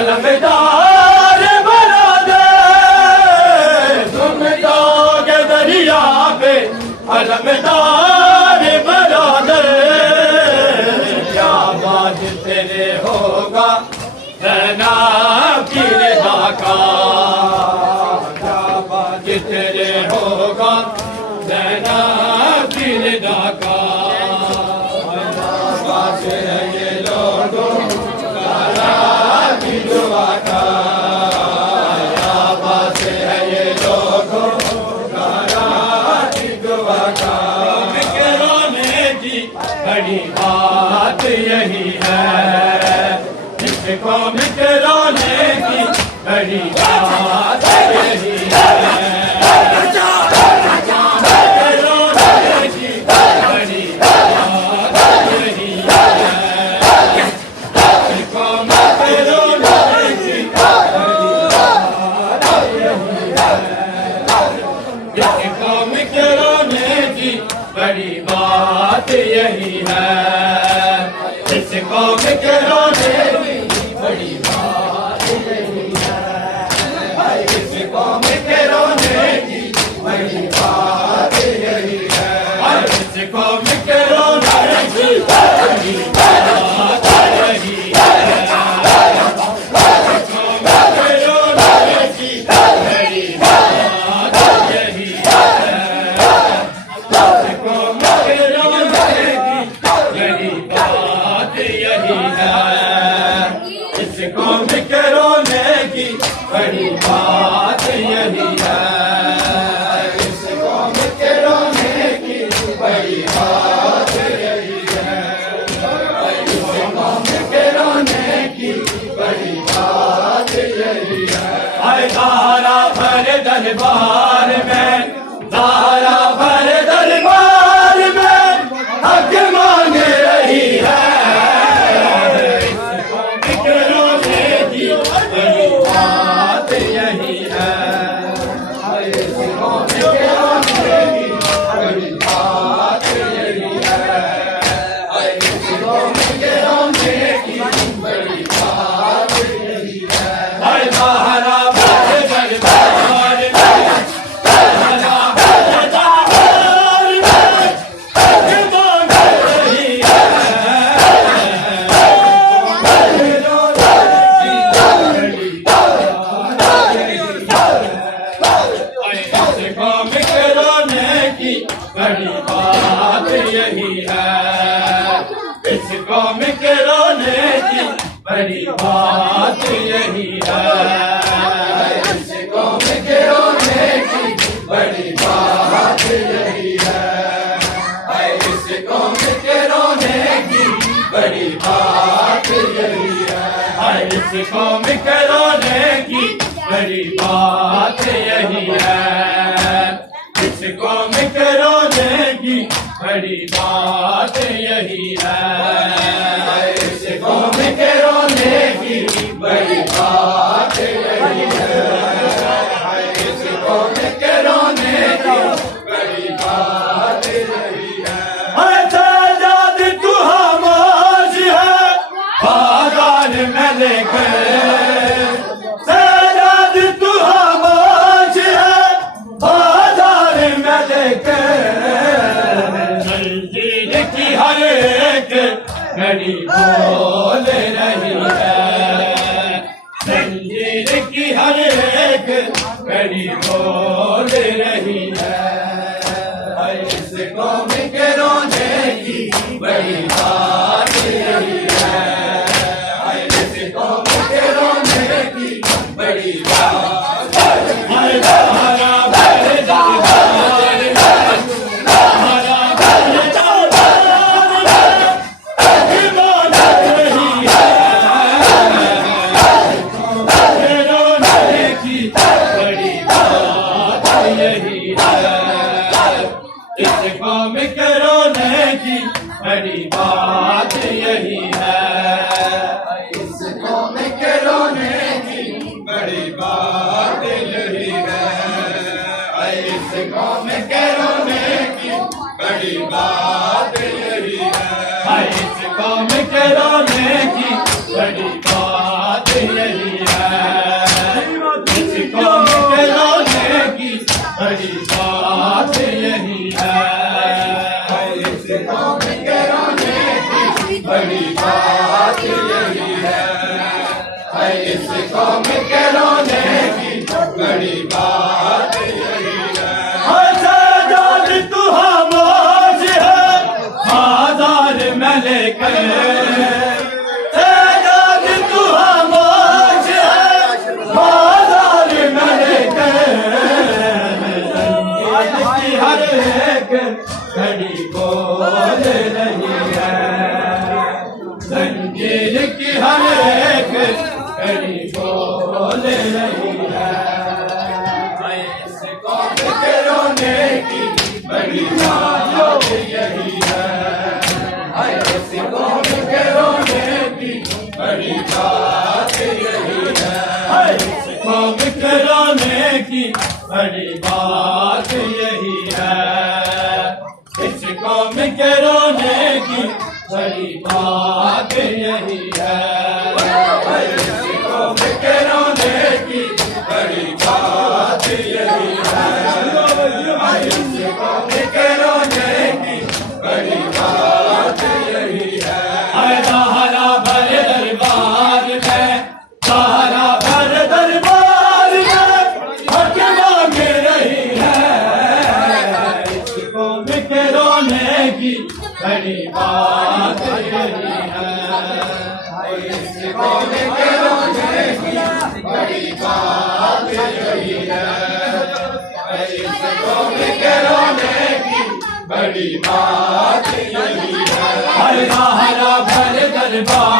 अलमदार बरादर तुम जाओगे दरिया पे अलमदार बरादर क्या बात तेरे होगा रहना की रजा का क्या बात तेरे होगा रहना की रजा का बात है ये लोगों की दुआ का क्या बात है ये लोगों की दुआ का रोने की बड़ी बात यही है कौम के रोने की बड़ी बात यही है रोने की बड़ी बात यही है कौम के रोने की बड़ी बात यही है कौम के रोने की बड़ी बात यही है इस कौम के रोने की बड़ी बात यही है इस कौम के रोने की बड़ी बात यही है इस कौम के रोने की बड़ी बात यही है कौम के रोने की बड़ी बात यही है कौम के रोने की बड़ी बात यही है इस कौम के रोने की बड़ी बात यही है इस कौम के रोने की बड़ी बात यही है इस कौम के रोने की बड़ी बात यही है धारा भर दरबार में धारा भर दरबार में हक मांग रही है यही है इस कौम के रोने की बड़ी बात यही है इस कौम के रोने की बड़ी बात यही है धारा भर दरबार में धारा भर दरबार में हक मांग रही कौम के रोने की बड़ी बात यही है इस कौम के रोने की बड़ी बात यही है इस कौम के रोने की बड़ी बात यही है इस कौम के रोने की बड़ी बात यही है इस कौम के रोने की बड़ी बात यही है इस कौम के रोने की बड़ी बात यही है इस कौम के रोने की बड़ी बात यही है इस कौम के रोने की बड़ी बात यही है सजाद तू खामोश है बाजार में लेकर घड़ी बोल रही है जंजीर की हर एक घड़ी बोल रही है इस कौम के रोने की बड़ी बात यही है इस कौम के रोने की बड़ी बात इस कौम के रोने की बड़ी बात यही है इस कौम के रोने की बड़ी बात यही है इस कौम के रोने की बड़ी बात यही है इस कौम के रोने की बड़ी बात यही है, इस कौम के रोने की बड़ी बात यही है, इस कौम के रोने की बड़ी बात यही है, इस कौम के रोने की बड़ी बात यही है। सजाद तू खामोश है बाजार में लेकर, सजाद तू खामोश है बाजार में लेकर, की हर एक घड़ी बोल रही है, जंजीर की हर एक घड़ी बोल रही है, इस कौम के रोने की बड़ी बात यही है, इस कौम के रोने की बड़ी बात यही है, इस कौम के रोने की बड़ी बात यही है, इस कौम के रोने की बड़ी बात यही है, इस कौम के रोने की बड़ी बात यही है, इस कौम के रोने की बड़ी बात यही है। सहारा भर दरबार में, सहारा भर दरबार में हक मांग रही है, इस कौम के रोने की बड़ी बात यही है, इस कौम के रोने की बड़ी बात यही है, इस कौम के रोने की बड़ी बात यही है। हरा भर दरबार